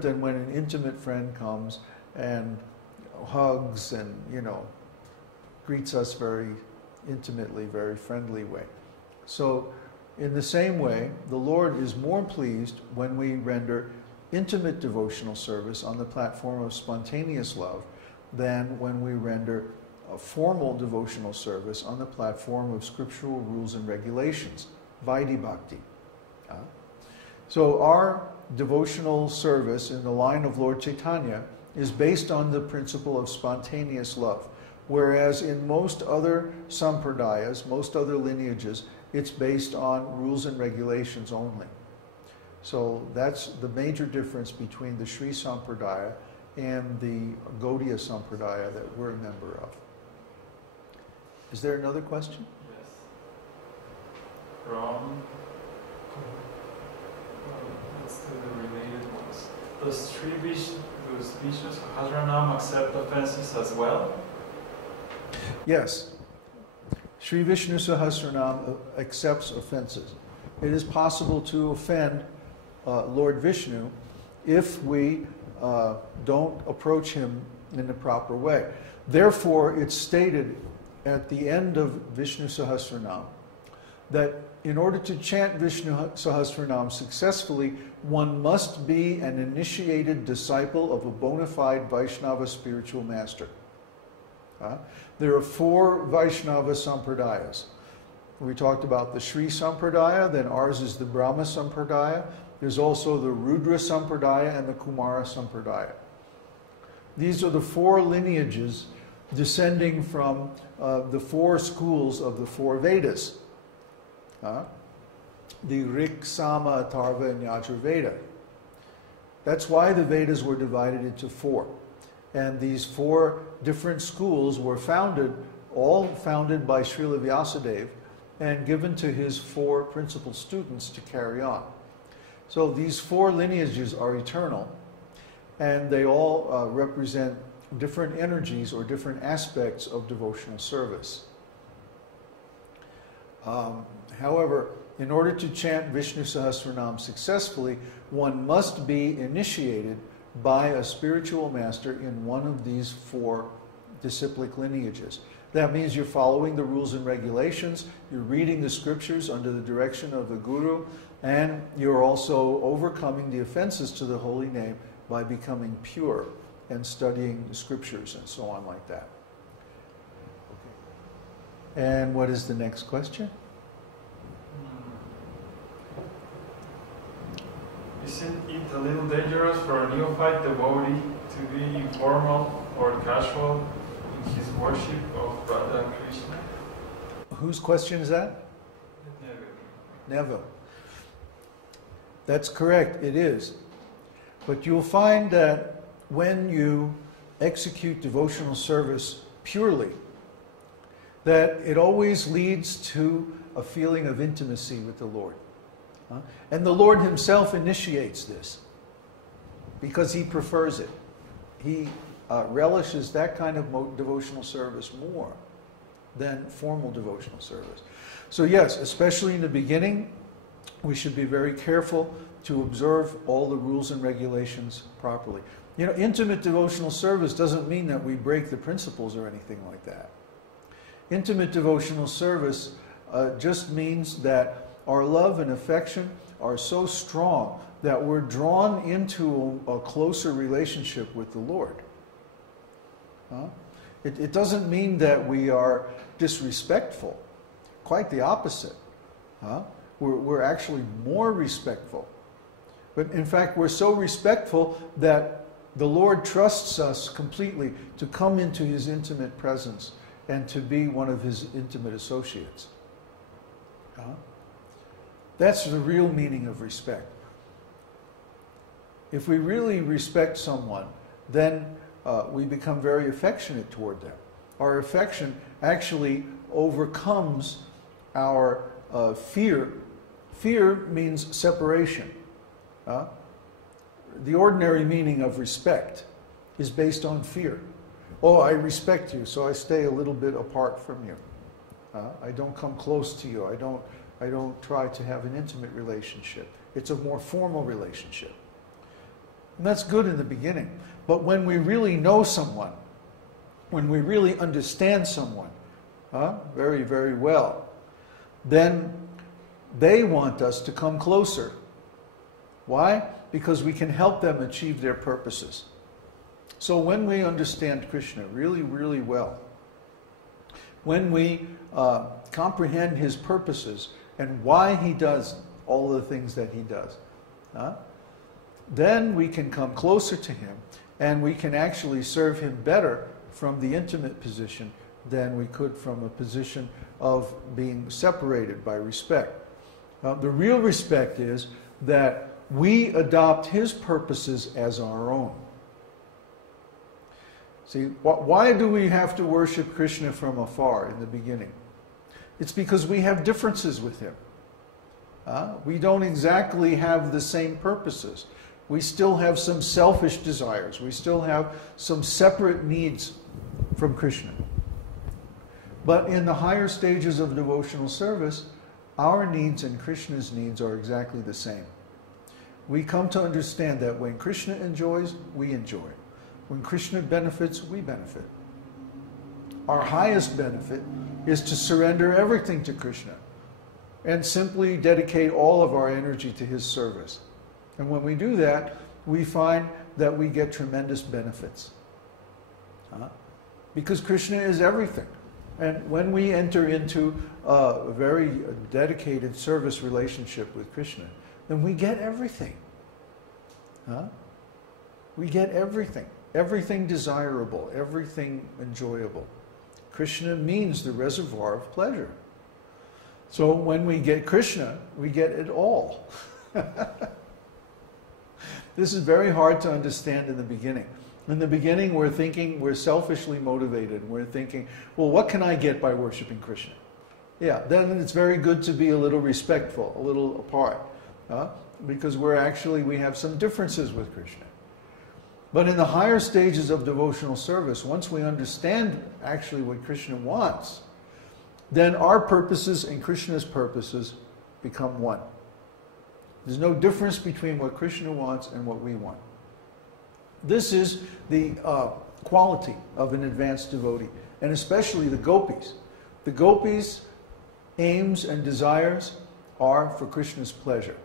different than when an intimate friend comes and hugs and, greets us very intimately, very friendly way. So, in the same way, the Lord is more pleased when we render intimate devotional service on the platform of spontaneous love than when we render a formal devotional service on the platform of scriptural rules and regulations, Vaidhi Bhakti. So our devotional service in the line of Lord Chaitanya is based on the principle of spontaneous love, whereas in most other sampradayas, most other lineages, it's based on rules and regulations only. So that's the major difference between the Sri Sampradaya and the Gaudiya Sampradaya that we're a member of. Is there another question? Yes. From let's do the related ones. Does Śrī Viṣṇusahasranāma accept offenses as well? Yes. Śrī Viṣṇusahasranāma accepts offenses. It is possible to offend Lord Vishnu if we don't approach him in the proper way. Therefore, it's stated at the end of Viṣṇusahasranāma that in order to chant Viṣṇusahasranāma successfully, one must be an initiated disciple of a bona fide Vaishnava spiritual master. There are 4 Vaishnava Sampradayas. We talked about the Sri Sampradaya, then ours is the Brahma Sampradaya. There's also the Rudra Sampradaya and the Kumara Sampradaya. These are the 4 lineages descending from the 4 schools of the 4 Vedas. The Rik, Sama, Atharva, and Yajurveda. That's why the Vedas were divided into 4. And these 4 different schools were all founded by Srila Vyasadeva and given to his 4 principal students to carry on. So these 4 lineages are eternal, and they all represent different energies or different aspects of devotional service. However, in order to chant Viṣṇusahasranāma successfully, one must be initiated by a spiritual master in one of these 4 disciplic lineages. That means you're following the rules and regulations, you're reading the scriptures under the direction of the Guru, and you're also overcoming the offenses to the holy name by becoming pure and studying the scriptures and so on like that. Okay. And what is the next question? Isn't it a little dangerous for a neophyte devotee to be informal or casual in his worship of Radha Krishna? Whose question is that? Neville. That's correct, it is. But you'll find that when you execute devotional service purely, that it always leads to a feeling of intimacy with the Lord. And the Lord himself initiates this because he prefers it. He relishes that kind of devotional service more than formal devotional service. So yes, especially in the beginning, we should be very careful to observe all the rules and regulations properly. Intimate devotional service doesn't mean that we break the principles or anything like that. Intimate devotional service just means that our love and affection are so strong that we're drawn into a closer relationship with the Lord. It doesn't mean that we are disrespectful. Quite the opposite. We're actually more respectful. But in fact, we're so respectful that the Lord trusts us completely to come into his intimate presence and to be one of his intimate associates. That's the real meaning of respect. If we really respect someone, then we become very affectionate toward them. Our affection actually overcomes our fear. Fear means separation. The ordinary meaning of respect is based on fear. Oh, I respect you, so I stay a little bit apart from you. I don't come close to you. I don't try to have an intimate relationship. It's a more formal relationship. And that's good in the beginning. But when we really know someone, when we really understand someone very, very well, then they want us to come closer. Why? Because we can help them achieve their purposes. So when we understand Krishna really, really well, when we comprehend his purposes and why he does all the things that he does, then we can come closer to him and we can actually serve him better from the intimate position than we could from a position of being separated by respect. The real respect is that we adopt his purposes as our own. See, why do we have to worship Krishna from afar in the beginning? It's because we have differences with him. We don't exactly have the same purposes. We still have some selfish desires. We still have some separate needs from Krishna. But in the higher stages of devotional service, our needs and Krishna's needs are exactly the same. We come to understand that when Krishna enjoys, we enjoy. When Krishna benefits, we benefit. Our highest benefit is to surrender everything to Krishna and simply dedicate all of our energy to his service. And when we do that, we find that we get tremendous benefits. Because Krishna is everything. And when we enter into a very dedicated service relationship with Krishna, then we get everything. We get everything. Everything desirable, everything enjoyable. Krishna means the reservoir of pleasure. So when we get Krishna, we get it all. This is very hard to understand in the beginning. In the beginning, we're thinking, we're selfishly motivated. We're thinking, well, what can I get by worshiping Krishna? Yeah, then it's very good to be a little respectful, a little apart. Because we have some differences with Krishna. But in the higher stages of devotional service, once we understand actually what Krishna wants, then our purposes and Krishna's purposes become one. There's no difference between what Krishna wants and what we want. This is the quality of an advanced devotee, and especially the gopis. The gopis' aims and desires are for Krishna's pleasure.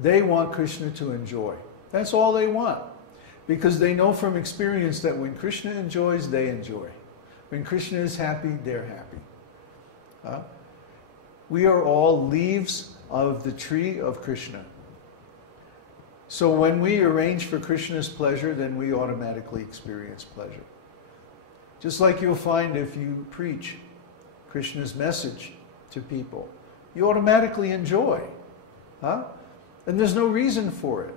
They want Krishna to enjoy. That's all they want. Because they know from experience that when Krishna enjoys, they enjoy. When Krishna is happy, they're happy. We are all leaves of the tree of Krishna. So when we arrange for Krishna's pleasure, then we automatically experience pleasure. Just like you'll find if you preach Krishna's message to people, you automatically enjoy. And there's no reason for it.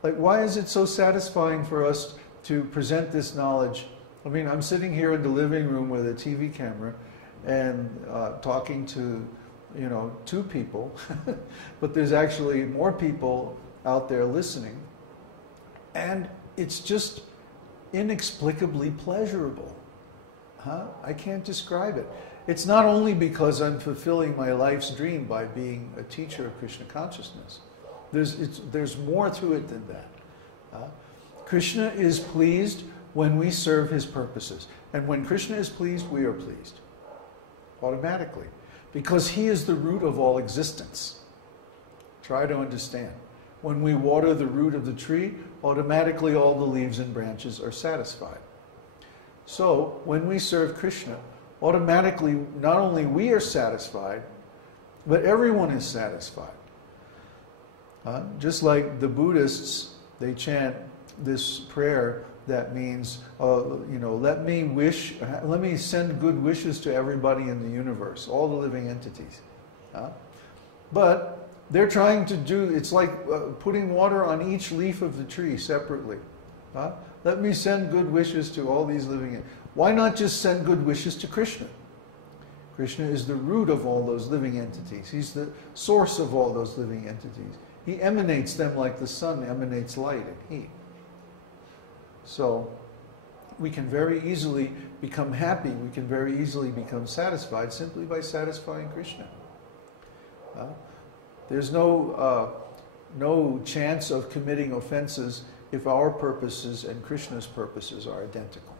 Like, why is it so satisfying for us to present this knowledge? I mean, I'm sitting here in the living room with a TV camera and talking to, 2 people, but there's actually more people out there listening, and it's just inexplicably pleasurable. I can't describe it. It's not only because I'm fulfilling my life's dream by being a teacher of Krishna consciousness. There's more to it than that. Krishna is pleased when we serve his purposes. And when Krishna is pleased, we are pleased. Automatically. Because he is the root of all existence. Try to understand. When we water the root of the tree, automatically all the leaves and branches are satisfied. So, when we serve Krishna, automatically not only we are satisfied, but everyone is satisfied. Just like the Buddhists, they chant this prayer that means, let me send good wishes to everybody in the universe, all the living entities. But they're trying to it's like putting water on each leaf of the tree separately. Let me send good wishes to all these living entities. Why not just send good wishes to Krishna? Krishna is the root of all those living entities. He's the source of all those living entities. He emanates them like the sun emanates light and heat. So we can very easily become happy, we can very easily become satisfied simply by satisfying Krishna. There's no chance of committing offenses if our purposes and Krishna's purposes are identical.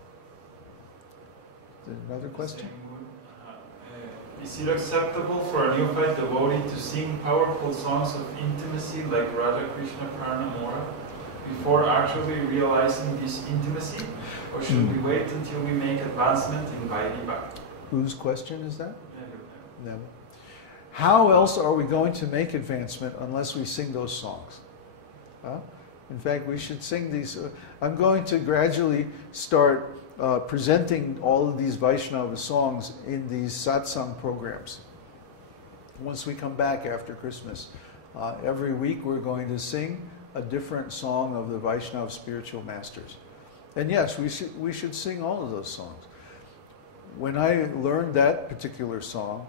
Another question? Is it acceptable for a neophyte devotee to sing powerful songs of intimacy like Radha Krishna Karnamora before actually realizing this intimacy? Or should we wait until we make advancement in Vaidhi Bhakti? Whose question is that? Never. How else are we going to make advancement unless we sing those songs? Huh? In fact, we should sing these. I'm going to gradually start presenting all of these Vaishnava songs in these satsang programs. Once we come back after Christmas, every week we're going to sing a different song of the Vaishnava spiritual masters. And yes, we should sing all of those songs. When I learned that particular song,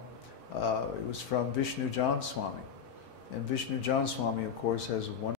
it was from Vishnu Jan Swami. And Vishnu Jan Swami, of course, has one